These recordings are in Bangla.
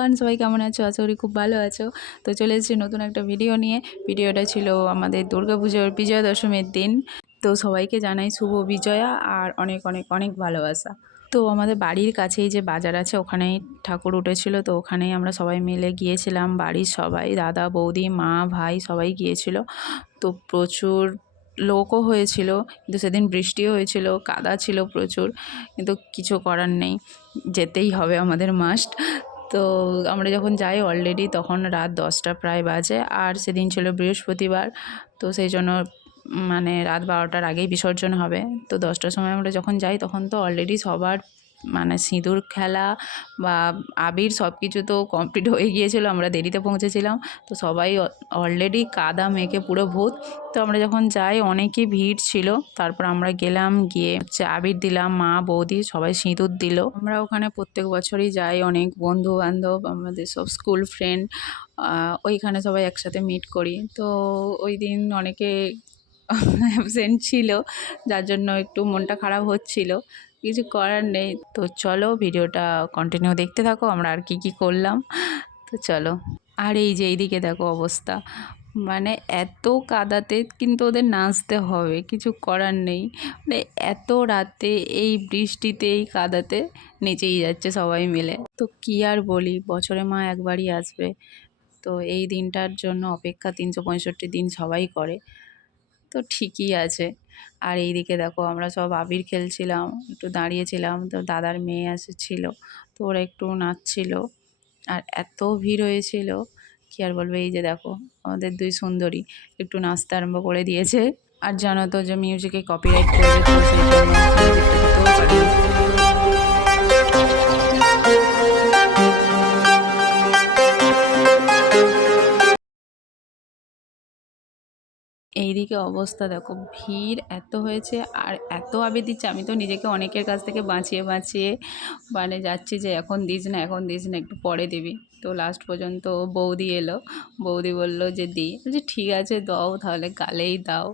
এভরিওয়ান, সবাই কেমন আছো? আশা করি খুব ভালো আছো। তো চলে এসেছি নতুন একটা ভিডিও নিয়ে। ভিডিওটা ছিল আমাদের দুর্গাপুজোর বিজয়া দশমীর দিন। তো সবাইকে জানাই শুভ বিজয়া আর অনেক অনেক অনেক ভালোবাসা। তো আমাদের বাড়ির কাছেই যে বাজার আছে ওখানেই ঠাকুর উঠেছিল, তো ওখানেই আমরা সবাই মিলে গিয়েছিলাম। বাড়ির সবাই, দাদা বৌদি মা ভাই সবাই গিয়েছিল। তো প্রচুর লোকও হয়েছিল, কিন্তু সেদিন বৃষ্টিও হয়েছিল, কাদা ছিল প্রচুর, কিন্তু কিছু করার নেই, যেতেই হবে আমাদের মাস্ট। তো আমরা যখন যাই অলরেডি তখন রাত 10টা প্রায় বাজে, আর সেদিন ছিল বৃহস্পতিবার। তো সেই জন্য মানে রাত 12টার আগেই বিসর্জন হবে। তো 10টার সময় আমরা যখন যাই তখন তো অলরেডি সবার মানে সিঁদুর খেলা বা আবির সব কিছু তো কমপ্লিট হয়ে গিয়েছিলো, আমরা দেরিতে পৌঁছেছিলাম। তো সবাই অলরেডি কাদা মেখে পুরো ভূত। তো আমরা যখন যাই অনেকই ভিড় ছিল, তারপর আমরা গেলাম, গিয়ে আবির দিলাম, মা বৌদি সবাই সিঁদুর দিল। আমরা ওখানে প্রত্যেক বছরই যাই, অনেক বন্ধু বান্ধব আমাদের সব স্কুল ফ্রেন্ড ওইখানে সবাই একসাথে মিট করি। তো ওই দিন অনেকে অ্যাবসেন্ট ছিল, যার জন্য একটু মনটা খারাপ হচ্ছিল, কিছু করার নেই। তো চলো ভিডিওটা কন্টিনিউ দেখতে থাকো আমরা আর কি করলাম। তো চলো। আর এই যে এইদিকে দেখো অবস্থা, মানে এত কাদাতে কিন্তু ওদের নাচতে হবে, কিছু করার নেই। মানে এত রাতে এই বৃষ্টিতে এই কাদাতে নেচেই যাচ্ছে সবাই মিলে। তো কি আর বলি, বছরে মা একবারই আসবে, তো এই দিনটার জন্য অপেক্ষা 365 দিন সবাই করে। তো ঠিকই আছে। আর এইদিকে দেখো আমরা সব আবির খেলছিলাম, একটু দাঁড়িয়েছিলাম, তো দাদার মেয়ে এসেছিল, তো ওরা একটু নাচছিল। আর এত ভিড় হয়েছিল কি আর বলবো। এই যে দেখো আমাদের দুই সুন্দরী একটু নাচতে আরম্ভ করে দিয়েছে। আর জানো তো যে মিউজিকে কপিরাইট করবে, তো সেই জন্য মিউজিকটা দিতেও পারিনি। এইদিকে অবস্থা দেখো, ভিড় এত হয়েছে আর এত আবির দিচ্ছে, আমি তো নিজেকে অনেকের কাছ থেকে বাঁচিয়ে বাঁচিয়ে মানে যাচ্ছি যে এখন দিস না, এখন দিস না, একটু পরে দিবি। তো লাস্ট পর্যন্ত বৌদি এলো, বৌদি বললো যে দিই, বলছি ঠিক আছে দাও, তাহলে কালেই দাও।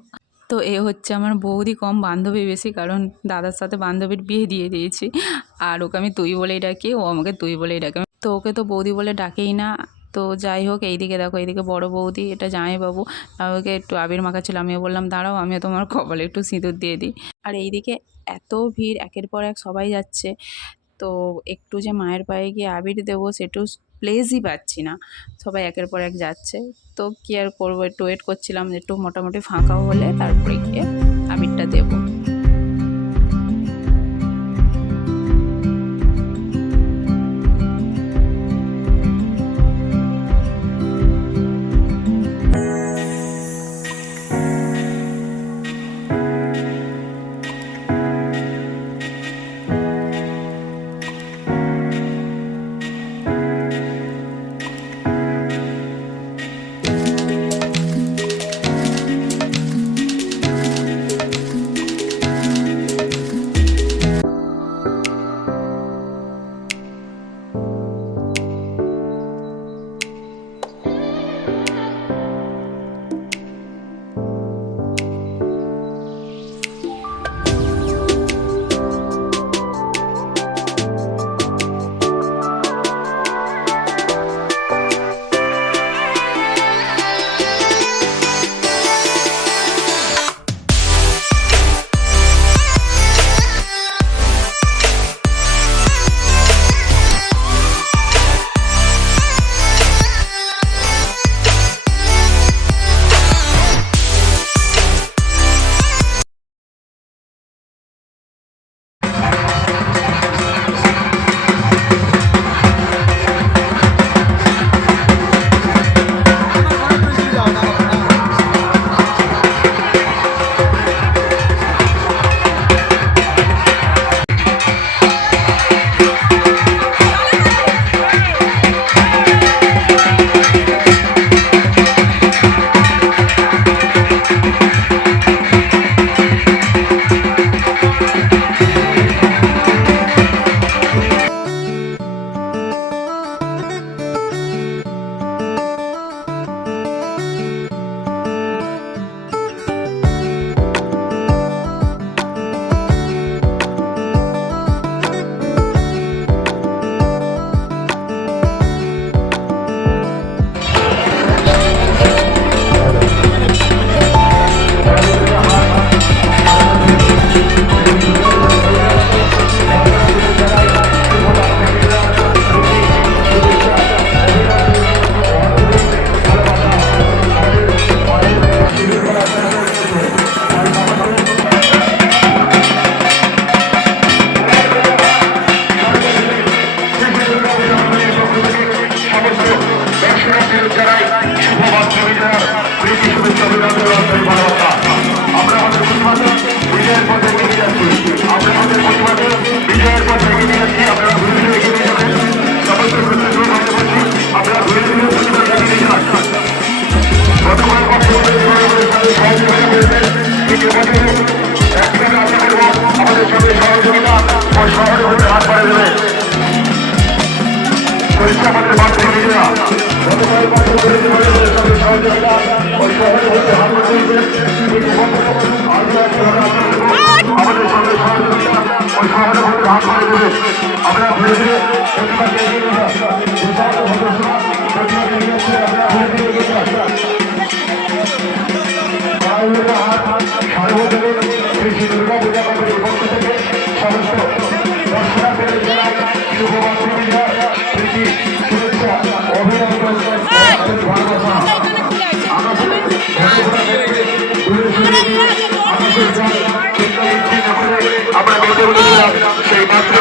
তো এ হচ্ছে আমার বৌদি কম বান্ধবী বেশি, কারণ দাদার সাথে বান্ধবীর বিয়ে দিয়ে দিয়েছি। আর ওকে আমি তুই বলেই ডাকি, ও আমাকে তুই বলেই ডাকে, তো ওকে তো বৌদি বলে ডাকেই না। তো যাই হোক, এইদিকে দেখো, এইদিকে বড় বৌদি, এটা জামাইবাবু, ওকে একটু আবির মাখাচ্ছিল, আমিও বললাম দাঁড়াও আমিও তোমার কপালে একটু সিঁদুর দিয়ে দিই। আর এইদিকে এত ভিড়, একের পর এক সবাই যাচ্ছে। তো একটু যে মায়ের পায়ে গিয়ে আবির দেবো সেটু প্লেসই পাচ্ছি না, সবাই একের পর এক যাচ্ছে। তো কি আর করবো, একটু ওয়েট করছিলাম, একটু মোটামুটি ফাঁকা হলে তারপরে গিয়ে আবিরটা দেবো।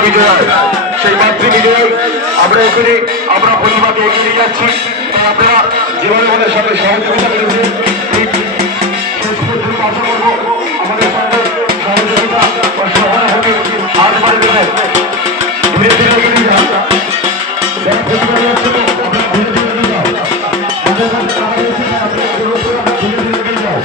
মাতৃবিজয়, সেই মাতৃবিজয় আমরা এখানে আমরা প্রতিবাদে এগিয়ে যাচ্ছি। আপনারা জীবনের মধ্যে সাথে সহযোগিতা করেছে শেষ পর্যন্ত আশা করবো আমাদের সঙ্গে সহযোগিতা বা সহানুভূতি হাত বাড়ি দেবেন। ধীরে ধীরে এগিয়ে যান, যারা প্রতিবাদে যাচ্ছে আপনারা ধীরে ধীরে এগিয়ে যাও, যাদের কাছে টাকা রয়েছে আপনারা ধীরে ধীরে এগিয়ে যাও।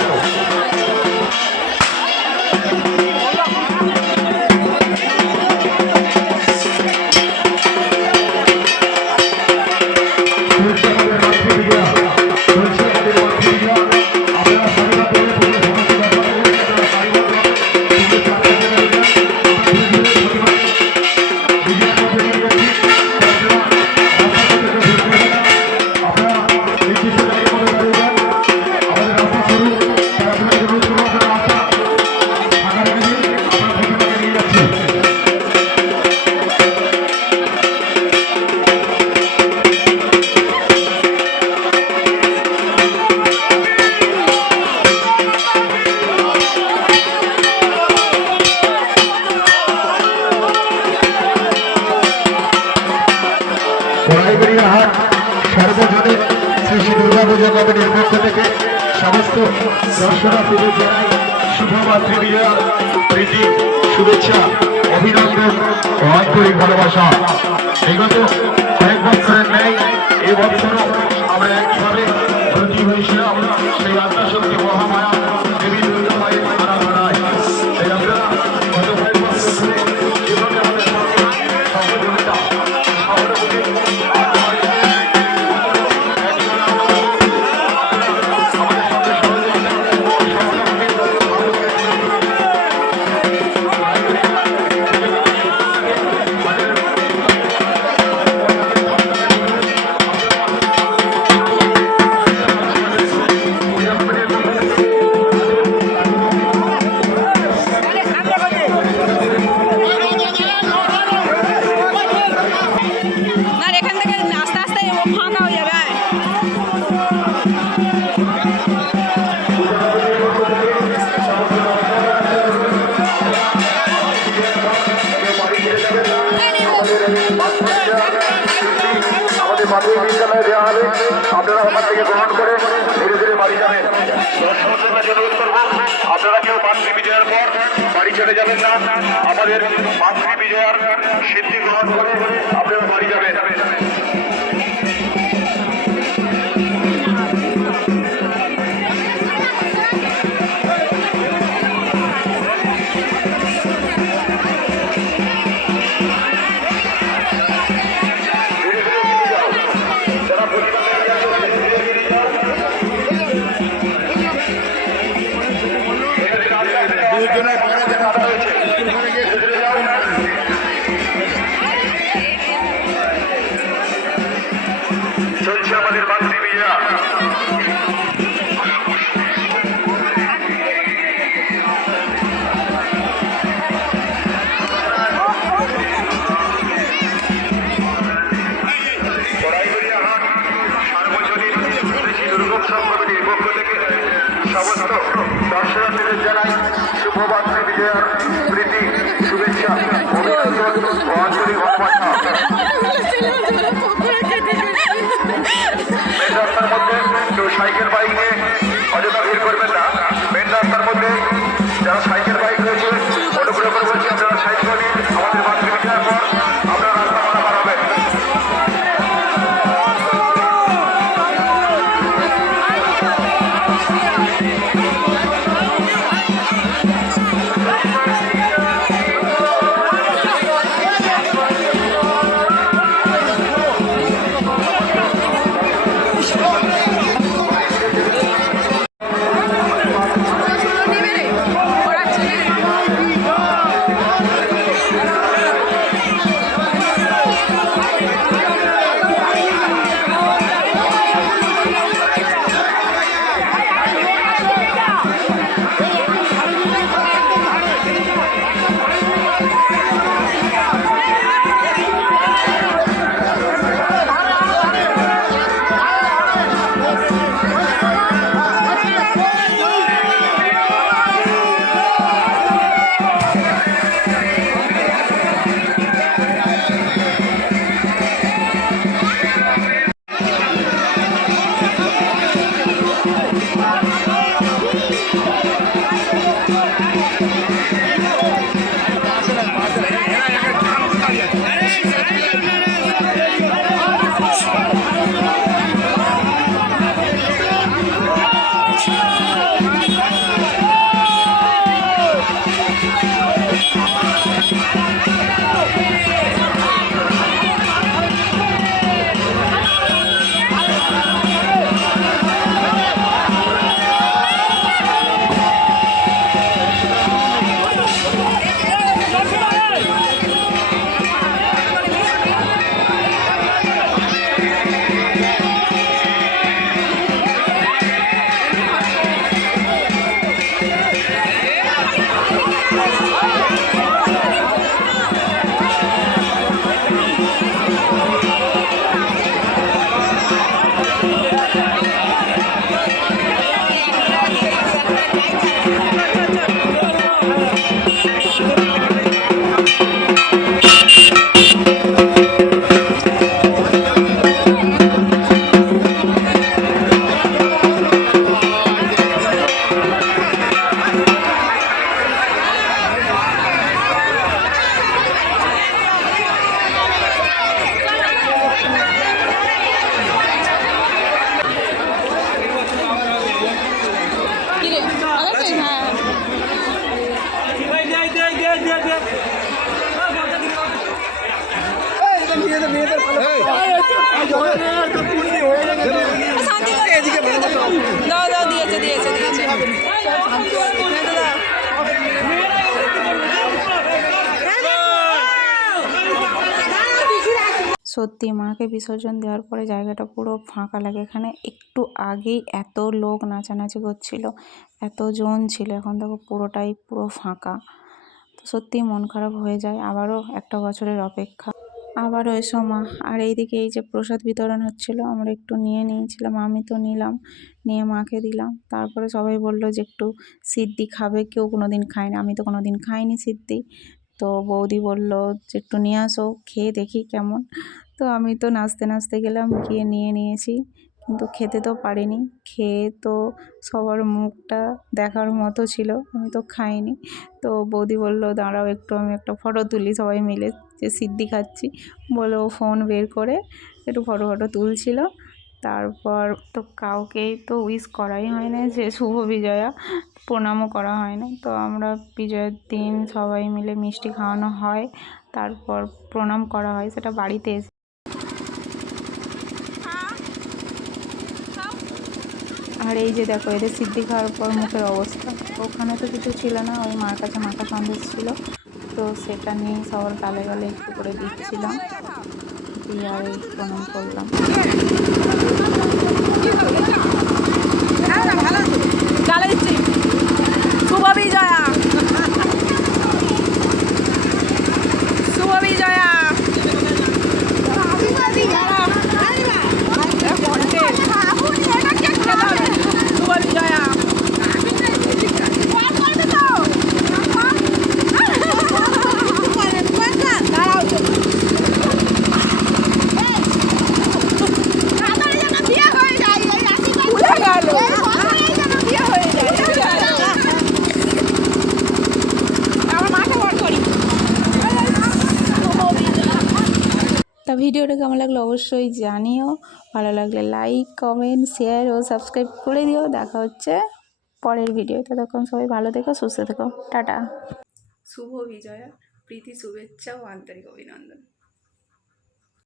হাট সর্বজনীন শ্রী শ্রী দুর্গা পুজো কমিটির পক্ষ থেকে সমস্ত দর্শনার্থীদের জানাই শুভ মাতৃবিজয়া, প্রীতি, শুভেচ্ছা, অভিনন্দন ও আন্তরিক ভালোবাসা। বিগত কয়েক বছরের ন্যায় এই বছরও আমরা একইভাবে ব্রতী হয়েছিলাম সেই আত্মাশক্তি মহামায়া দেবী দুর্গা মায়ের আরাধনায়। আপনারা গত কয়েক বছর ধরে যেভাবে আমাদের সহযোগিতা মাধ্যমিক বিদ্যালয়ে দেওয়া হবে, আপনারা ওখান থেকে গ্রহণ করে ধীরে ধীরে বাড়ি যাবেন। আপনারা কেউ মাতৃবিজয়ার পর বাড়ি চলে যাবেন না, আমাদের মাতৃবিজয়ার সিদ্ধি গ্রহণ করে আপনারা বাড়ি যাবেন। চলছে আমাদের মাতৃবিজয়া। সমস্ত দর্শনার্থীদের জানাই শুভ মাতৃবিজয়ার প্রীতি, শুভেচ্ছা, অভিনন্দন ও আন্তরিক ভালোবাসা। মেন রাস্তার মধ্যে কেউ সাইকেল বাইক নিয়ে অযথা ভিড় করবেন না। মেন রাস্তার মধ্যে যারা সাইকেল বাইক রয়েছে অনুগ্রহ করে বলছি আপনারা সাইকেল নিয়ে আমাদের মাতৃবিজয়ার পর আপনারা রাস্তা পারাপার হবেন। দাও দাও, দিয়েছে দিয়েছে দিয়েছে। সত্যি মাকে বিসর্জন দেওয়ার পরে জায়গাটা পুরো ফাঁকা লাগে। এখানে একটু আগেই এত লোক নাচানাচি করছিল, এতজন ছিল, এখন দেখো পুরোটাই পুরো ফাঁকা। তো সত্যিই মন খারাপ হয়ে যায়। আবারও একটা বছরের অপেক্ষা, আবারও এসো মা। আর এইদিকে এই যে প্রসাদ বিতরণ হচ্ছিল, আমরা একটু নিয়ে নিয়েছিলাম, আমি তো নিলাম, নিয়ে মাকে দিলাম। তারপরে সবাই বললো যে একটু সিদ্ধি খাবে, কেউ কোনো দিন খায় না, আমি তো কোনো দিন খাইনি সিদ্ধি। তো বৌদি বলল যে একটু নিয়ে আসো, খেয়ে দেখি কেমন। তো আমি তো নাচতে নাচতে গেলাম, গিয়ে নিয়ে নিয়েছি, কিন্তু খেতে তো পারিনি। খেয়ে তো সবার মুখটা দেখার মতো ছিল, আমি তো খাইনি। তো বৌদি বলল দাঁড়াও একটু আমি একটা ফটো তুলি সবাই মিলে, যে সিদ্ধি খাচ্ছি। বলে ও ফোন বের করে একটু ফটো তুলছিল। তারপর তো কাউকেই তো উইশ করাই হয় না, যে শুভ বিজয়া, প্রণামও করা হয় না। তো আমরা বিজয়ের দিন সবাই মিলে মিষ্টি খাওয়ানো হয়, তারপর প্রণাম করা হয়, সেটা বাড়িতে এসে। আর এই যে দেখো এদের সিদ্ধি খাওয়ার পর মুখের অবস্থা। ওখানে তো কিছু ছিল না, ওই মার কাছে মাথা সন্দেশ ছিল, তো সেটা নিয়েই সবার গালে গালে একটু করে দিচ্ছিলাম, দিয়ে আর এই প্রণাম করলাম। গালে দিচ্ছি শুভ বিজয়া, শুভ বিজয়া। তা ভিডিওটা কেমন লাগলো অবশ্যই জানিও, ভালো লাগলে লাইক কমেন্ট শেয়ার ও সাবস্ক্রাইব করে দিও। দেখা হচ্ছে পরের ভিডিওতে, তখন সবাই ভালো থেকো, সুস্থ থেকো, টাটা। শুভ বিজয়া, প্রীতি শুভেচ্ছা ও আন্তরিক অভিনন্দন।